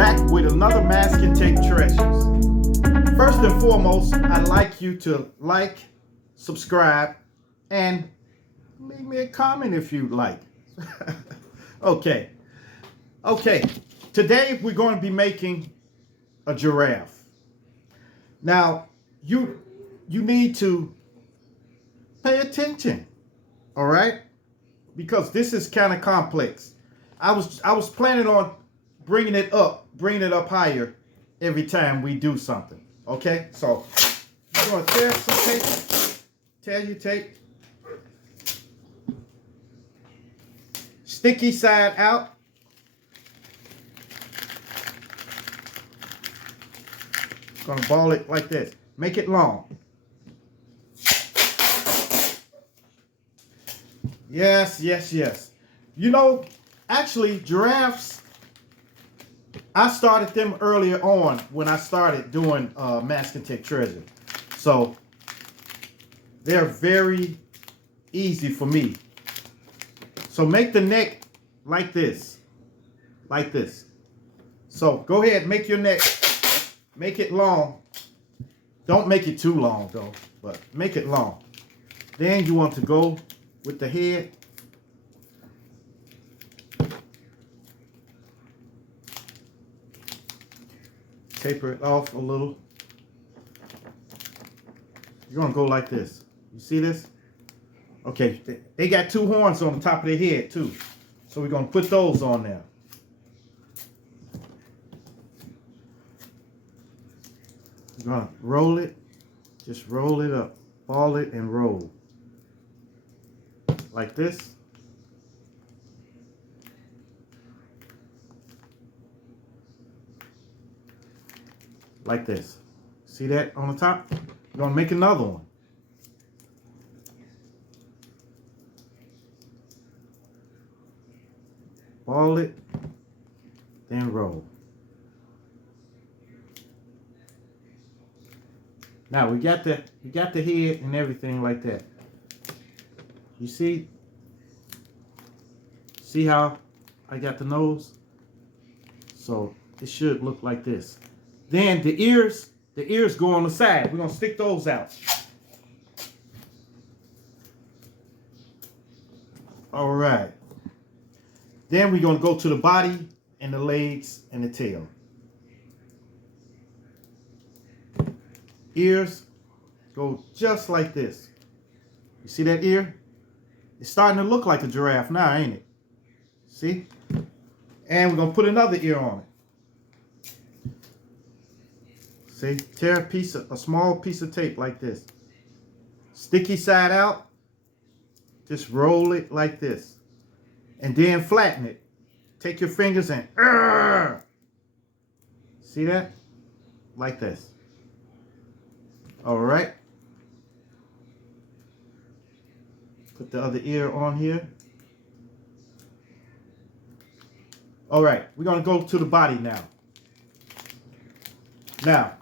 back with another Mask and Take Treasures. First and foremost, I'd like you to like, subscribe, and leave me a comment if you'd like. Okay. Today we're going to be making a giraffe. Now, you need to pay attention, all right? Because this is kind of complex. I was planning on bringing it up higher every time we do something. Okay, so I'm going to tear some tape, tear your tape, sticky side out. Gonna ball it like this. Make it long. Yes. You know, actually, giraffes, I started them earlier on when I started doing Mask and Take Treasure. So, they're very easy for me. So, make the neck like this. Like this. So, go ahead, make your neck. Make it long. Don't make it too long, though, but make it long. Then you want to go with the head. Taper it off a little. You're going to go like this. You see this? Okay, they got two horns on the top of their head, too. So we're going to put those on there. You're going to roll it. Just roll it up. Ball it and roll. Like this. Like this. See that on the top? You're going to make another one. Ball it, then roll. Now we got the head and everything like that. You see how I got the nose? So it should look like this. Then the ears go on the side. We're gonna stick those out. All right. Then we're gonna go to the body and the legs and the tail. Ears go just like this. You see that ear? It's starting to look like a giraffe now, ain't it? See? And we're going to put another ear on it. See? Tear a small piece of tape like this. Sticky side out. Just roll it like this. And then flatten it. Take your fingers and see that? Like this. All right. Put the other ear on here. All right, we're gonna go to the body now. Now,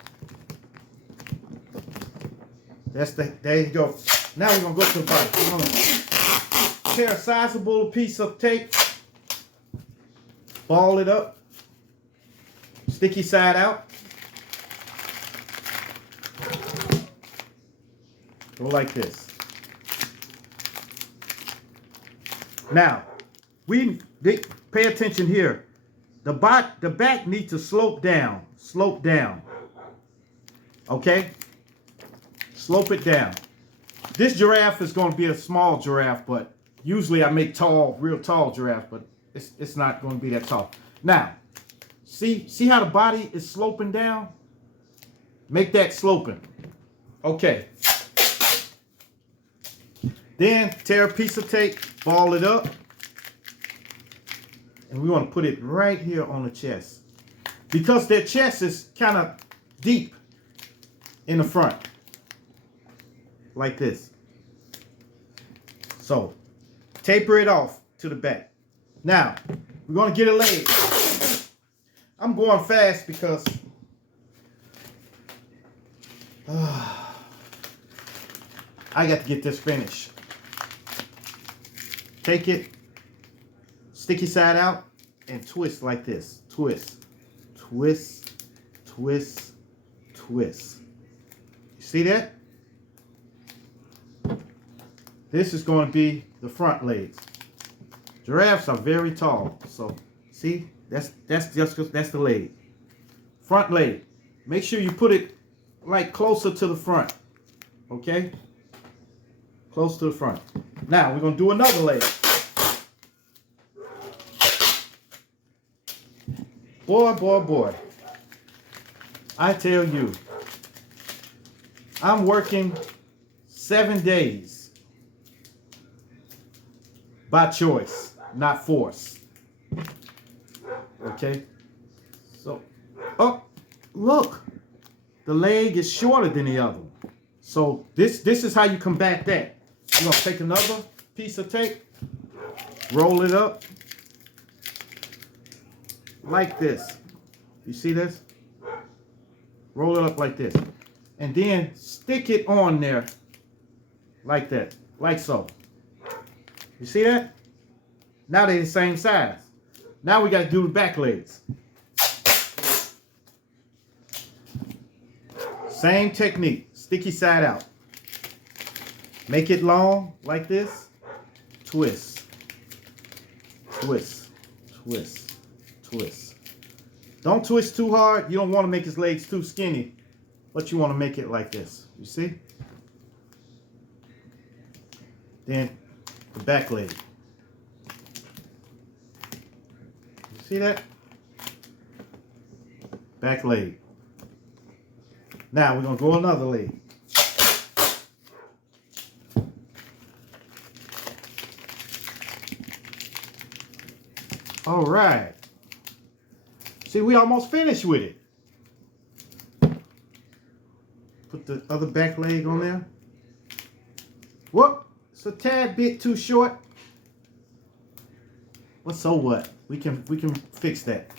there you go. Now we're gonna go to the body. We're gonna tear a sizable piece of tape, ball it up, sticky side out. Go like this. Now, pay attention here. The back needs to slope down. Okay? Slope it down. This giraffe is going to be a small giraffe, but usually I make real tall giraffe, but it's not going to be that tall. Now, see how the body is sloping down? Make that sloping. Okay. Then tear a piece of tape, ball it up, and we want to put it right here on the chest. Because their chest is kind of deep in the front, like this. So, taper it off to the back. Now, we're going to get a leg. I'm going fast because I got to get this finished. Take it, sticky side out, and twist like this. Twist, twist, twist, twist. You see that? This is going to be the front legs. Giraffes are very tall, so see, that's the leg. Front leg. Make sure you put it like closer to the front. Okay? Close to the front. Now we're going to do another leg. Boy, boy, boy. I tell you, I'm working 7 days by choice, not force. Okay? So, oh, look. The leg is shorter than the other one. So this is how you combat that. You're going to take another piece of tape, roll it up like this. You see this? Roll it up like this. And then stick it on there like that, like so. You see that? Now they're the same size. Now we got to do the back legs. Same technique, sticky side out. Make it long like this. Twist, twist, twist, twist. Don't twist too hard. You don't want to make his legs too skinny, but you want to make it like this. You see? Then the back leg. You see that? Back leg. Now we're going to go another leg. All right. See, we almost finished with it. Put the other back leg on there. Whoop, it's a tad bit too short. Well, so what? We can fix that.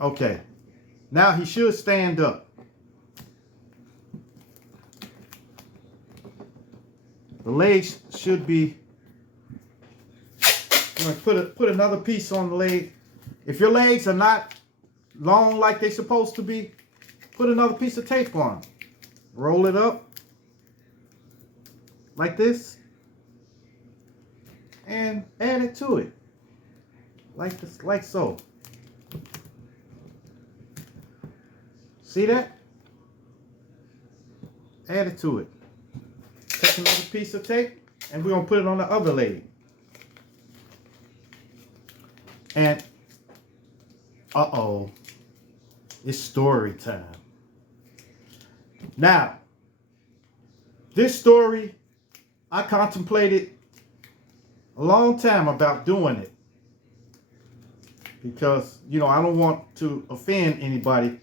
Okay. Now he should stand up. The legs should be. I'm gonna put another piece on the leg. If your legs are not long like they're supposed to be, put another piece of tape on. Roll it up like this, and add it to it, like this, like so. See that? Add it to it. Take another piece of tape, and we're gonna put it on the other leg. And uh-oh, it's story time. Now, this story, I contemplated a long time about doing it because, you know, I don't want to offend anybody.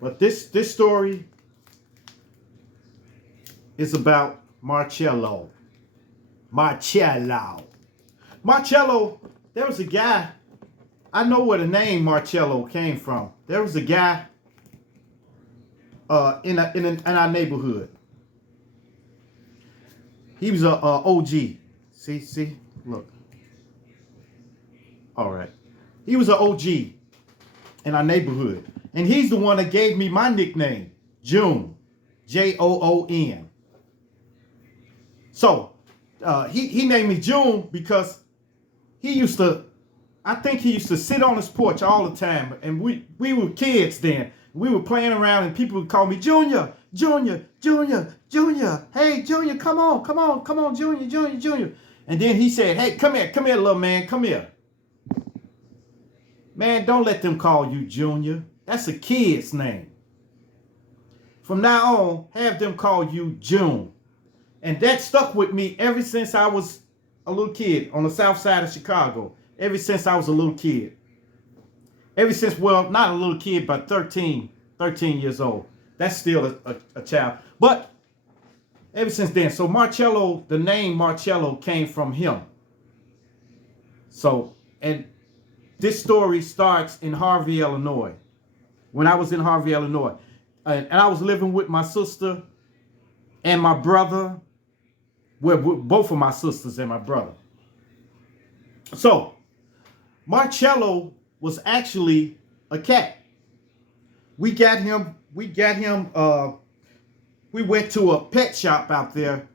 But this story is about Marcelo. Marcelo, there was a guy, I know where the name Marcelo came from. There was a guy in our neighborhood. He was a OG. See, look. All right. He was an OG in our neighborhood. And he's the one that gave me my nickname, June, Joon. So he named me June because I think he used to sit on his porch all the time. And we were kids then. We were playing around and people would call me Junior. Hey, Junior, come on, Junior. And then he said, hey, come here, little man, come here. Man, don't let them call you Junior. That's a kid's name. From now on, have them call you June. And that stuck with me ever since I was a little kid on the south side of Chicago. Ever since I was a little kid. Ever since, well, not a little kid, but 13 years old. That's still a child. But ever since then. So Marcelo, the name Marcelo came from him. So, and this story starts in Harvey, Illinois. When I was in Harvey, Illinois. And I was living with my sister and my brother. Well, both of my sisters and my brother. So, Marcelo was actually a cat. We got him. We went to a pet shop out there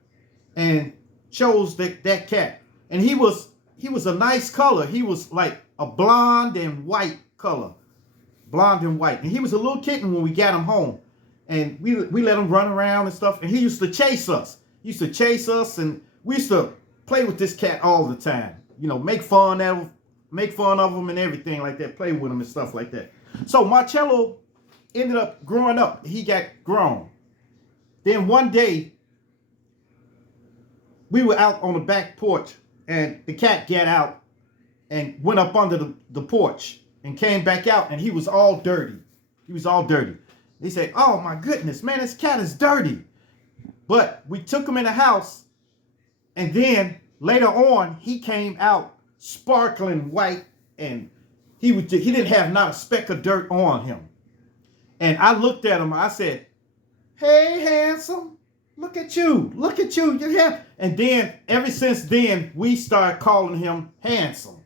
and chose that cat. And he was a nice color. He was like a blonde and white color. Blonde and white. And he was a little kitten when we got him home. And we let him run around and stuff. And he used to chase us. And we used to play with this cat all the time. You know, make fun of him and everything like that. Play with him and stuff like that. So Marcelo ended up growing up. He got grown. Then one day, we were out on the back porch, and the cat got out and went up under the porch and came back out, and he was all dirty. They said, "Oh my goodness, man, this cat is dirty." But we took him in the house, and then later on, he came out sparkling white, and he didn't have not a speck of dirt on him. And I looked at him, I said, "Hey, handsome. Look at you. And then, ever since then, we started calling him Handsome.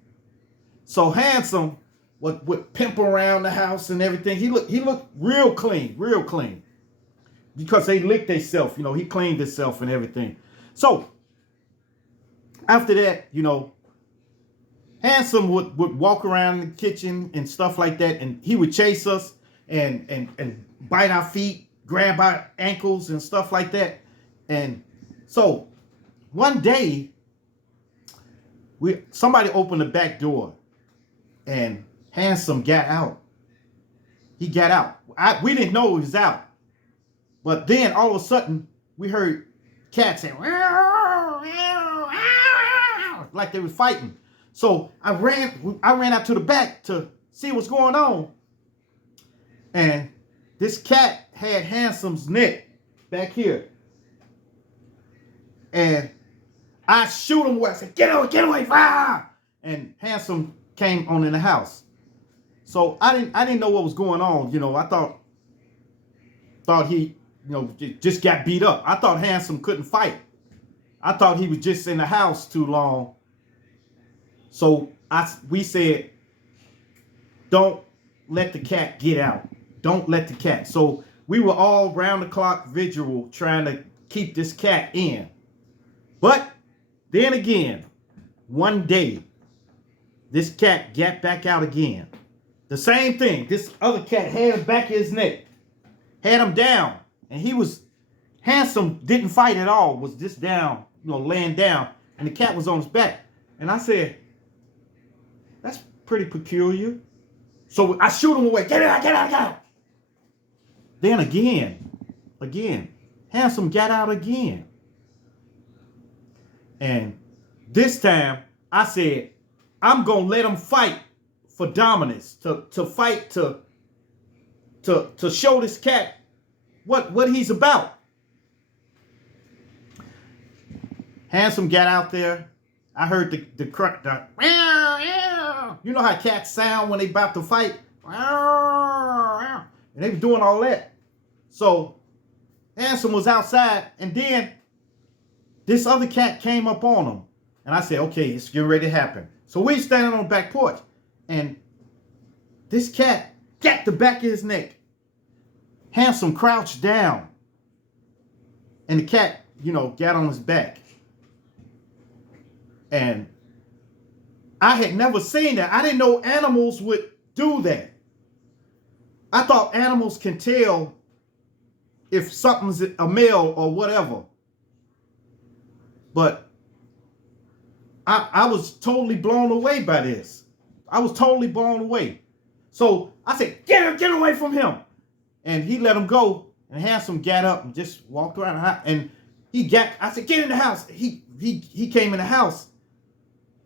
So Handsome would pimp around the house and everything. He looked real clean. Because they licked themselves, he cleaned himself and everything. So, after that, Handsome would walk around the kitchen and stuff like that, and he would chase us and bite our feet, grab our ankles and stuff like that. And so one day, somebody opened the back door, and Handsome got out. He got out. We didn't know he was out. But then all of a sudden, we heard cats saying, like they were fighting. So I ran out to the back to see what's going on. And this cat had Handsome's neck back here. And I shoot him away. I said, get away, fire! And Handsome came on in the house. So I didn't know what was going on. I thought he, just got beat up. I thought Handsome couldn't fight. I thought he was just in the house too long. So we said, don't let the cat get out. Don't let the cat. So we were all round the clock vigil trying to keep this cat in. But then again, one day, this cat got back out again. The same thing. This other cat had him back of his neck, had him down, and Handsome didn't fight at all, was just down, laying down, and the cat was on his back. And I said, that's pretty peculiar. So I shoot him away. Get out. Then again, Handsome got out again. And this time I said, I'm going to let him fight for dominance, to fight, to show this cat what he's about. Handsome got out there. I heard the you know how cats sound when they about to fight? And they were doing all that. So Handsome was outside, and then this other cat came up on him. And I said, okay, it's getting ready to happen. So we standing on the back porch, and this cat got the back of his neck. Handsome crouched down, and the cat, got on his back. And I had never seen that. I didn't know animals would do that. I thought animals can tell if something's a male or whatever. But I was totally blown away by this. I was totally blown away. So I said, get away from him. And he let him go. And Handsome got up and just walked around the house. And I said, get in the house. He came in the house.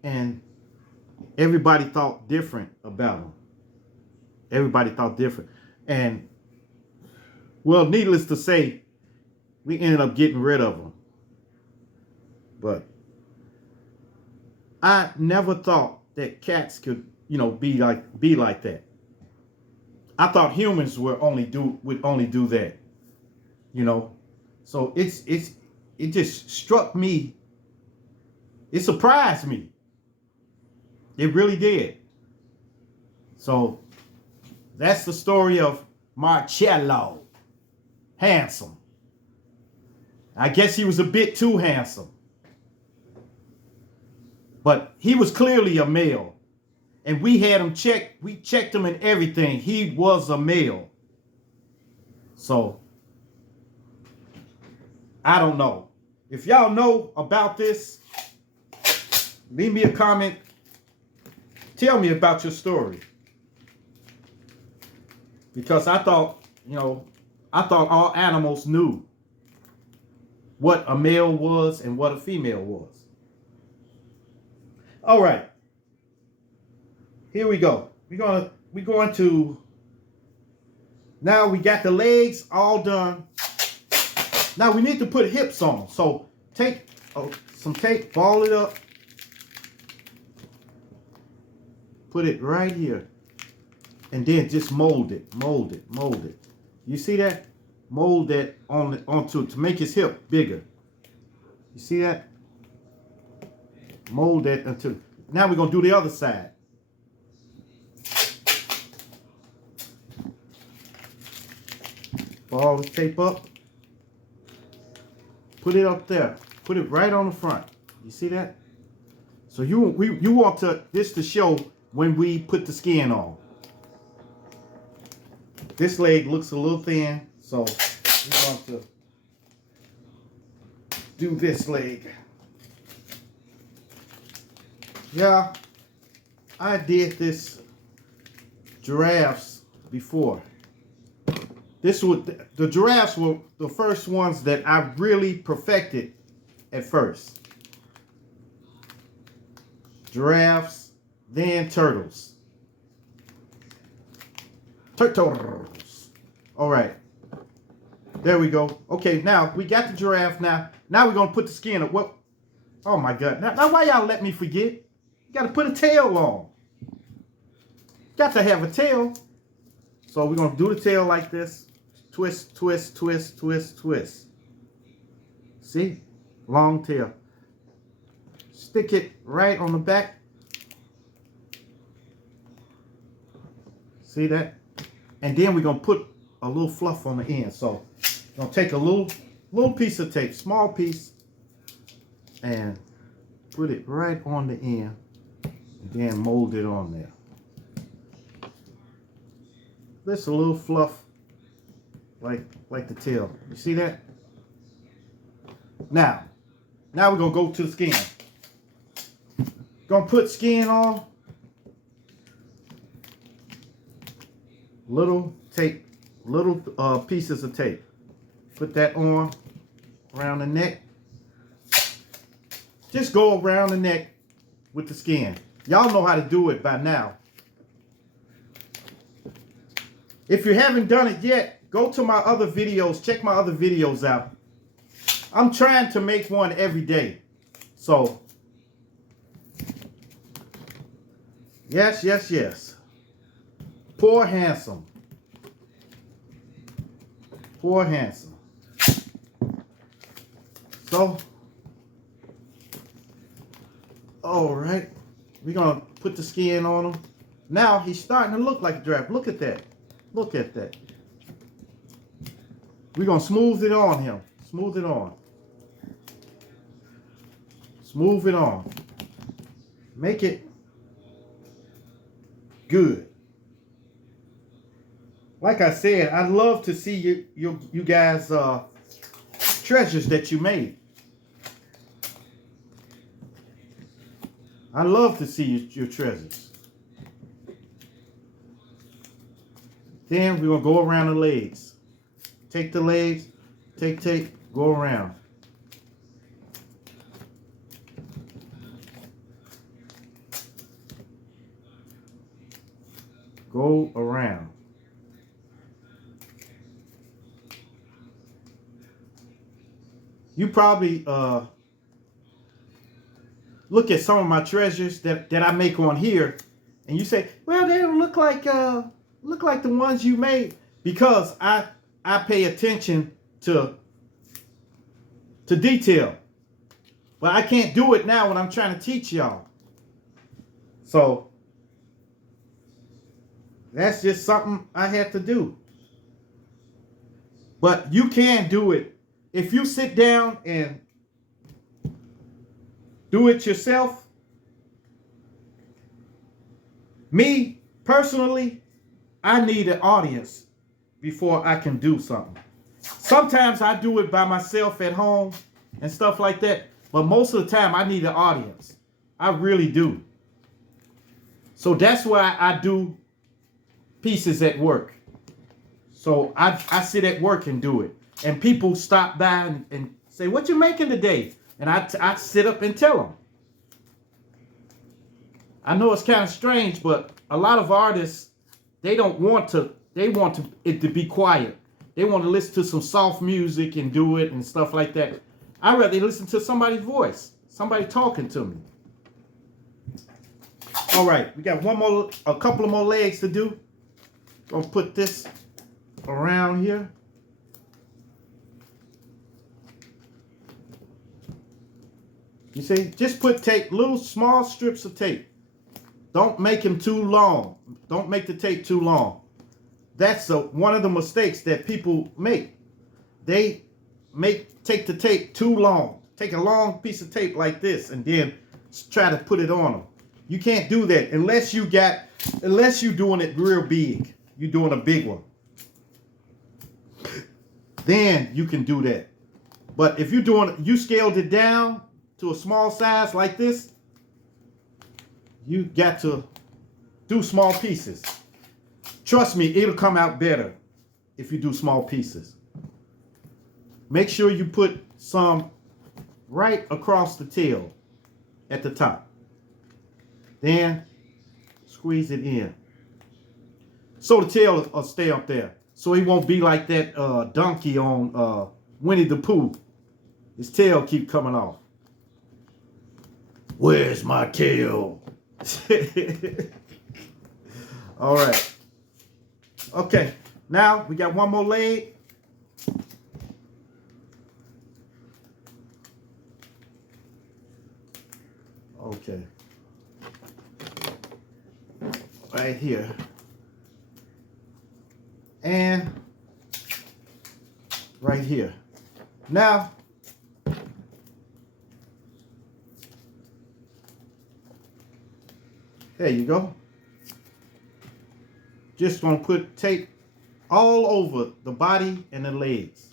And everybody thought different about him. Everybody thought different. And, well, needless to say, we ended up getting rid of him. But I never thought that cats could, be like that. I thought humans would only do that. So it just struck me. It surprised me. It really did. So that's the story of Marcelo. Handsome. I guess he was a bit too handsome. But he was clearly a male. And we had him checked. We checked him and everything. He was a male. So, I don't know. If y'all know about this, leave me a comment. Tell me about your story. Because I thought, I thought all animals knew what a male was and what a female was. All right. Here we go. We're going to, now we got the legs all done. Now we need to put hips on. So take some tape, ball it up. Put it right here. And then just mold it. You see that? Mold that onto to make his hip bigger. You see that? Mold that until. Now we're going to do the other side. Ball the tape up. Put it up there. Put it right on the front. You see that? So you want this to show when we put the skin on. This leg looks a little thin, so we're going to do this leg. Yeah, I did this giraffes before. The giraffes were the first ones that I really perfected at first. Giraffes, then turtles. Turtles. All right. There we go. Okay, now we got the giraffe now. Now we're going to put the skin up. What? Oh my God. Now why y'all let me forget? You got to put a tail on. Got to have a tail. So we're going to do the tail like this. Twist, twist, twist, twist, twist. See? Long tail. Stick it right on the back. See that? And then we're going to put a little fluff on the end. So we're going to take a little piece of tape, small piece, and put it right on the end. And then mold it on there. Just a little fluff like the tail. You see that? Now we're going to go to the skin. Going to put skin on. Little tape, little pieces of tape. Put that on around the neck. Just go around the neck with the skin. Y'all know how to do it by now. If you haven't done it yet, go to my other videos. Check my other videos out. I'm trying to make one every day. So, yes, yes, yes. Poor handsome. Poor handsome. So, all right. We're going to put the skin on him. Now he's starting to look like a giraffe. Look at that. Look at that. We're going to smooth it on him. Smooth it on. Smooth it on. Make it good. Like I said, I'd love to see you guys treasures that you made. I love to see your treasures. Then we're going to go around the legs. Take the legs, take tape, go around. Go around. You probably look at some of my treasures that I make on here, and you say, well, they don't look like the ones you made, because I pay attention to detail. But I can't do it now when I'm trying to teach y'all. So That's just something I had to do. But you can do it. If you sit down and do it yourself, me personally, I need an audience before I can do something. Sometimes I do it by myself at home and stuff like that, but most of the time I need an audience. I really do. So that's why I do pieces at work. So I sit at work and do it. And people stop by and say, "What you making today?" And I sit up and tell them. I know it's kind of strange, but a lot of artists, they want it to be quiet. They want to listen to some soft music and do it and stuff like that. I'd rather listen to somebody's voice, somebody talking to me. All right, we got a couple of more legs to do. Gonna put this around here. You see, just put tape, little small strips of tape. Don't make them too long. Don't make the tape too long. That's one of the mistakes that people make. They take the tape too long. Take a long piece of tape like this and then try to put it on them. You can't do that unless you're doing it real big. You're doing a big one. Then you can do that. But if you scaled it down to a small size like this, you got to do small pieces. Trust me, it'll come out better if you do small pieces. Make sure you put some right across the tail at the top. Then squeeze it in. So the tail will stay up there. So he won't be like that donkey on Winnie the Pooh. His tail keep coming off. Where's my tail? All right. Okay. Now we got one more leg. Okay. Right here. And right here. Now, there you go. Just gonna put tape all over the body and the legs.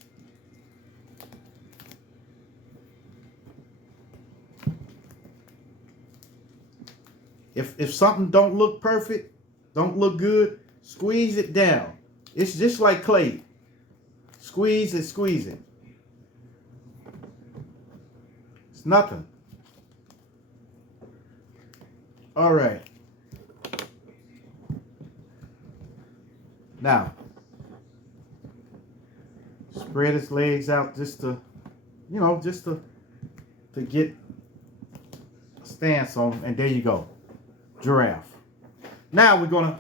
If something don't look perfect, don't look good, squeeze it down. It's just like clay. Squeeze it, squeeze it. It's nothing. All right. Now, spread his legs out just to get a stance on, and there you go. Giraffe. Now we're gonna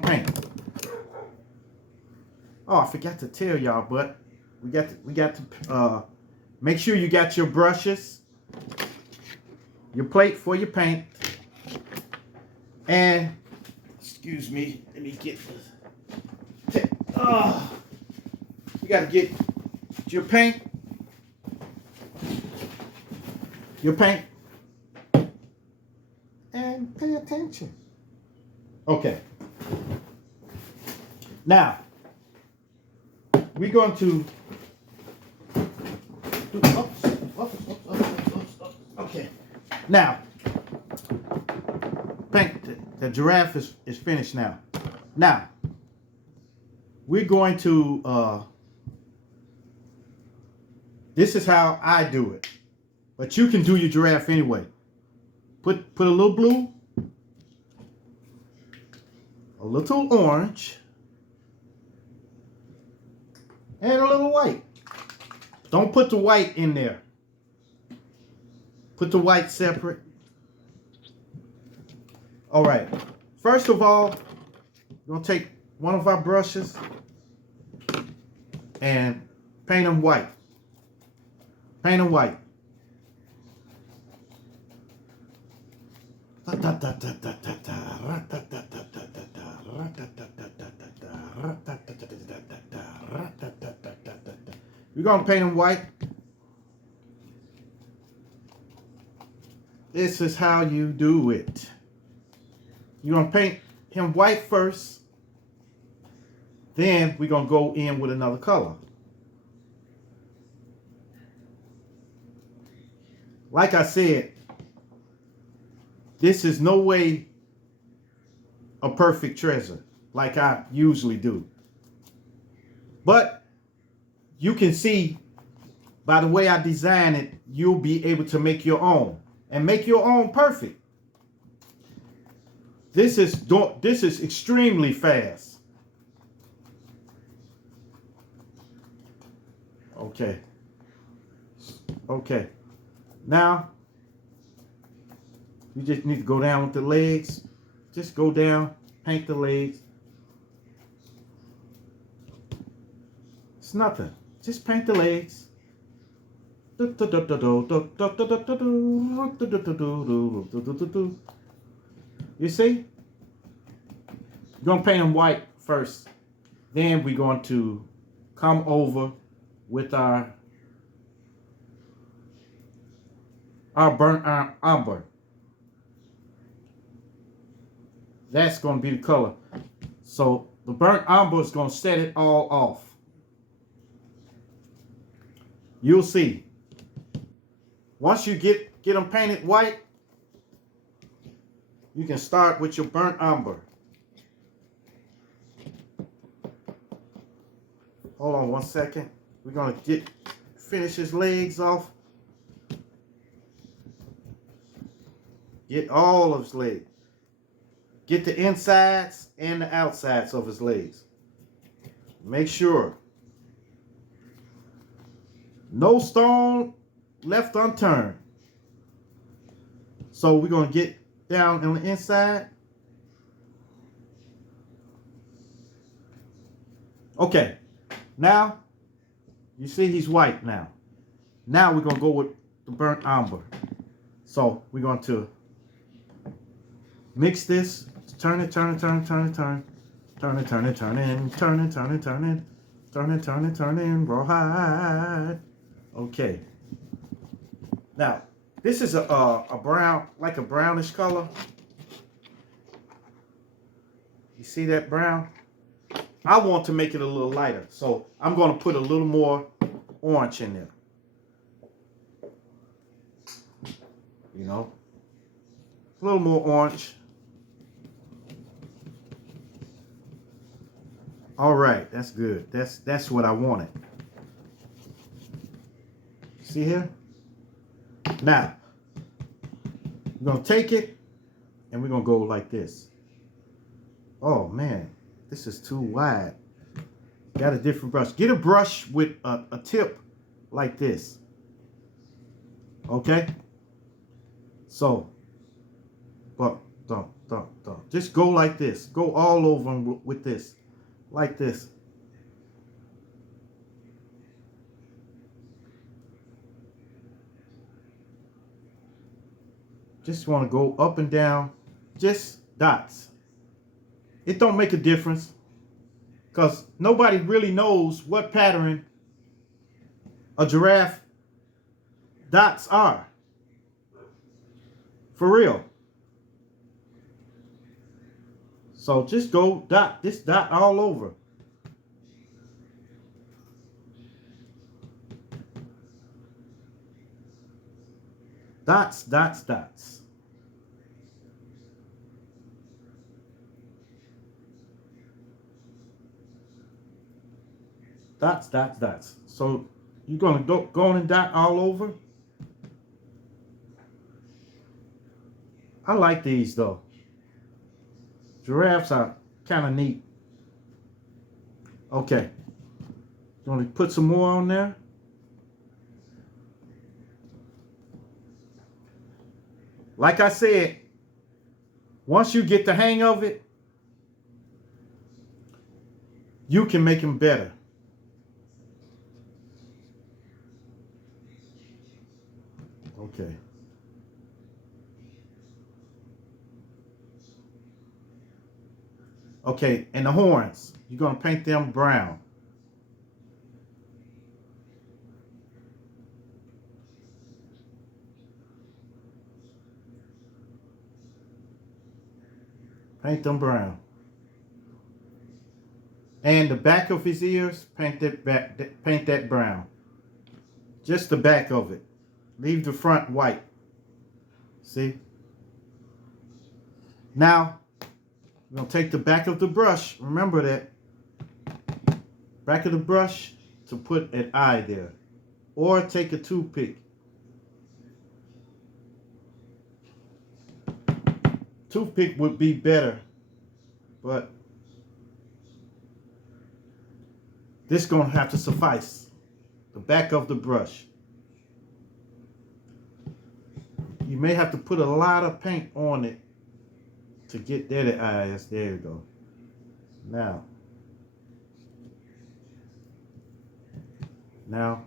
paint. Oh, I forgot to tell y'all, but we got to make sure you got your brushes, your plate for your paint, and excuse me, let me get this. You got to get your paint, and pay attention. Okay. Now, we're going to do, okay. Now, paint, the giraffe is finished now. Now, we're going to, this is how I do it. But you can do your giraffe anyway. Put a little blue, a little orange, and a little white. Don't put the white in there. Put the white separate. All right. First of all, we're going to take one of our brushes and paint them white. Paint them white. We're going to paint him white. This is how you do it. You're going to paint him white first. Then we're going to go in with another color. Like I said, this is no way a perfect treasure like I usually do. But you can see by the way I design it, you'll be able to make your own and make your own perfect. This is extremely fast. Okay. Okay. Now, you just need to go down with the legs. Just go down, paint the legs. It's nothing. Just paint the legs. You see? You're going to paint them white first. Then we're going to come over with our burnt umber. That's going to be the color. So the burnt umber is going to set it all off. You'll see. Once you get them painted white, you can start with your burnt umber. Hold on 1 second. We're going to finish his legs off. Get all of his legs. Get the insides and the outsides of his legs. Make sure. No stone left unturned. So we're going to get down on the inside. Okay. Now, you see he's white now. Now we're going to go with the burnt umber. So we're going to mix this. Turn it, turn it, turn it, turn it, turn it. Turn it, turn it, turn it, turn it, turn it, turn it. Turn it, turn it, turn it, rawhide. Okay. Now, this is a brown, like a brownish color. You see that brown? I want to make it a little lighter, so I'm going to put a little more orange in there. You know, a little more orange. All right, that's good. That's what I wanted. See here? Now, we're going to take it and we're going to go like this. Oh man, this is too wide. Got a different brush. Get a brush with a tip like this. Okay? So, but don't. Just go like this. Go all over with this. Like this. Just want to go up and down. Just dots. It don't make a difference. Because nobody really knows what pattern a giraffe dots are. For real. So just go this dot all over. Dots, dots, dots. Dots, dots, dots. So you're going to go on and dot all over. I like these though. Giraffes are kind of neat. Okay. You want to put some more on there? Like I said, once you get the hang of it, you can make them better. Okay. Okay, and the horns. you're going to paint them brown. Paint them brown. And the back of his ears, paint that brown. Just the back of it. Leave the front white. See? Now, we're going to take the back of the brush. Remember that. Back of the brush to put an eye there. Or take a toothpick. Toothpick would be better. But this going to have to suffice. The back of the brush. You may have to put a lot of paint on it to get there the eyes. There you go. Now,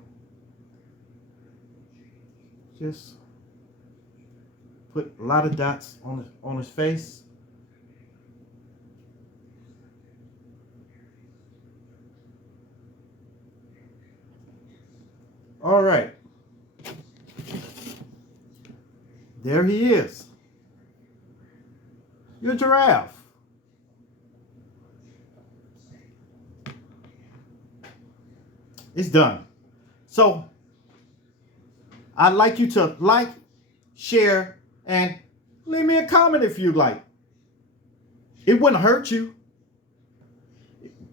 just put a lot of dots on his face. All right. There he is. Your giraffe. It's done. So, I'd like you to like, share, and leave me a comment if you'd like. It wouldn't hurt you.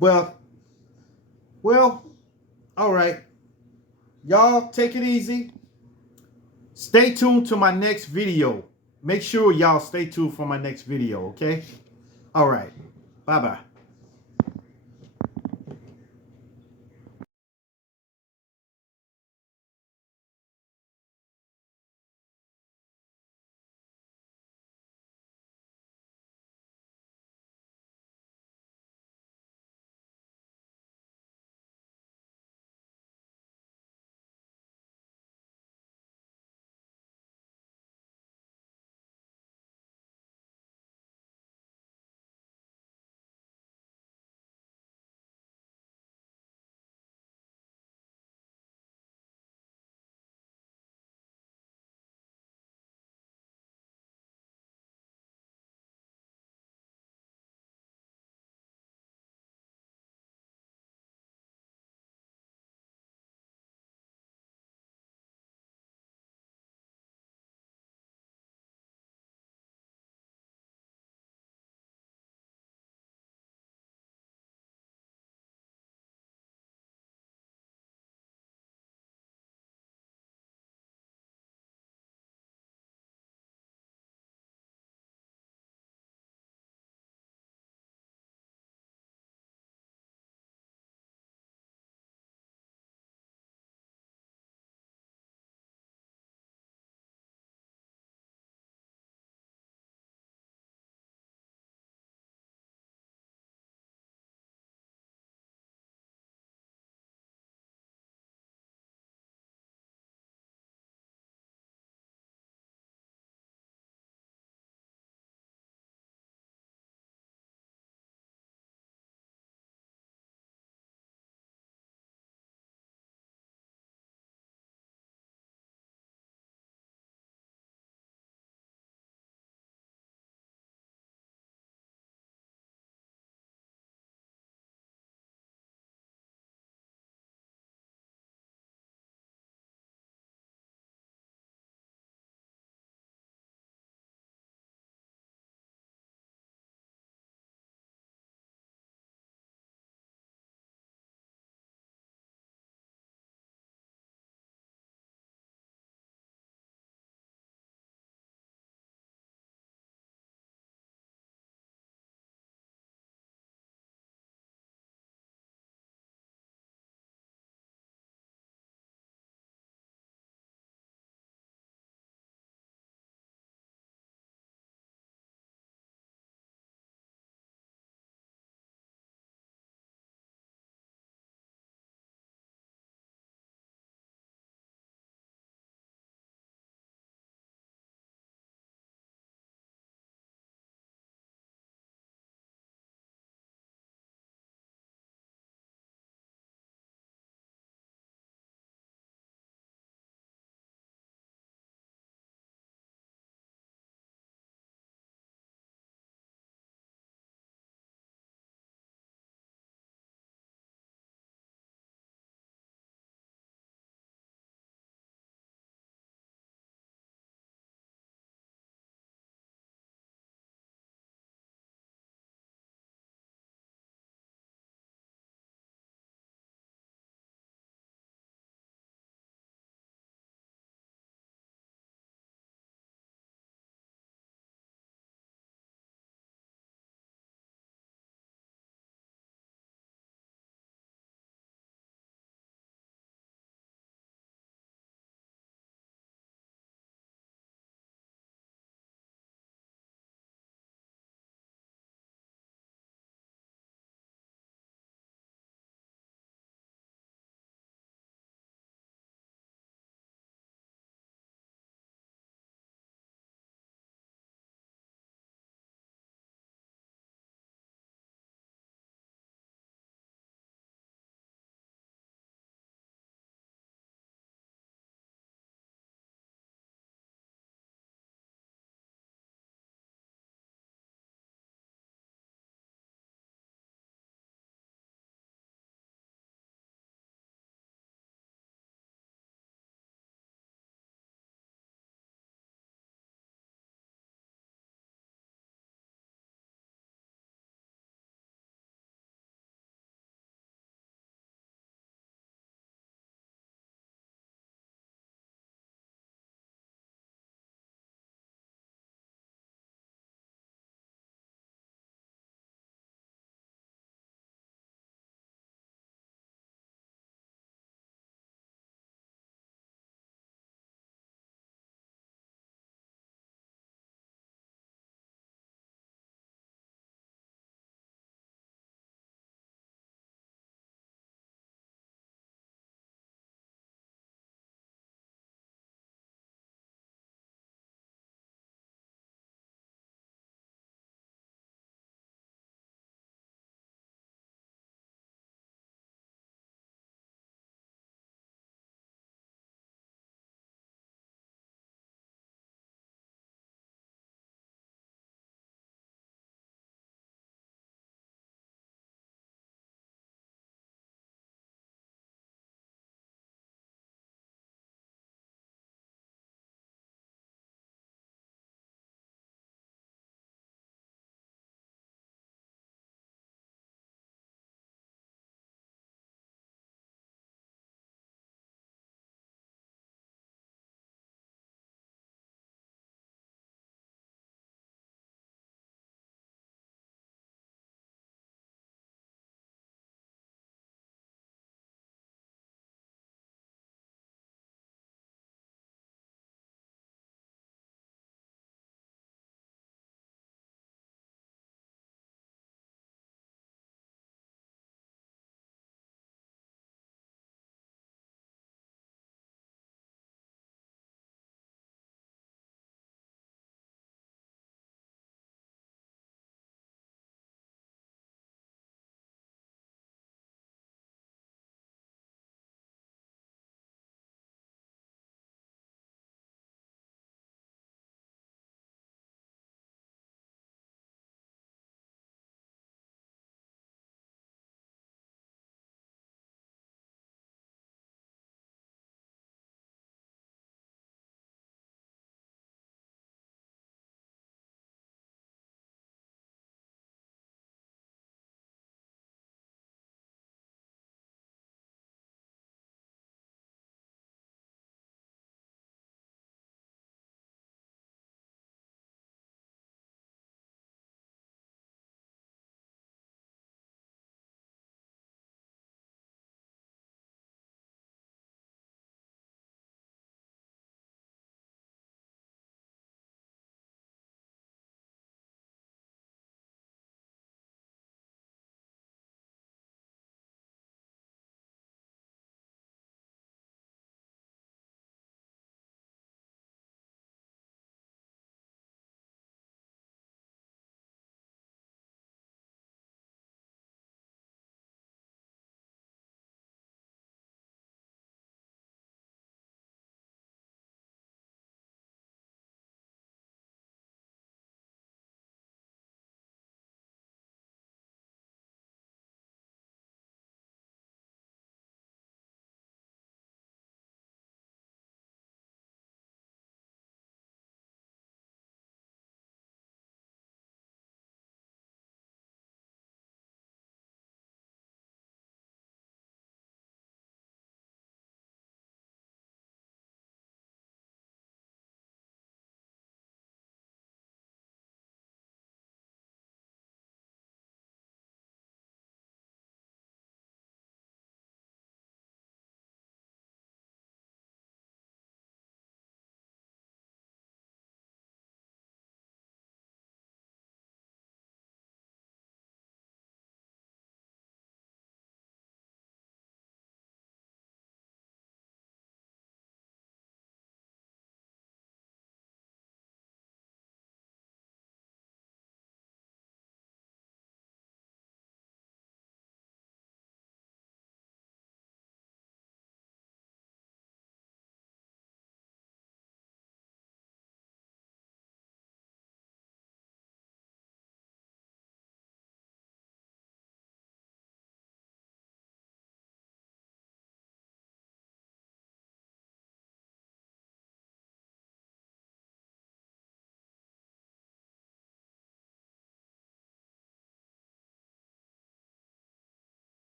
Well, all right. Y'all take it easy. Stay tuned to my next video. Make sure y'all stay tuned for my next video, okay? All right. Bye-bye.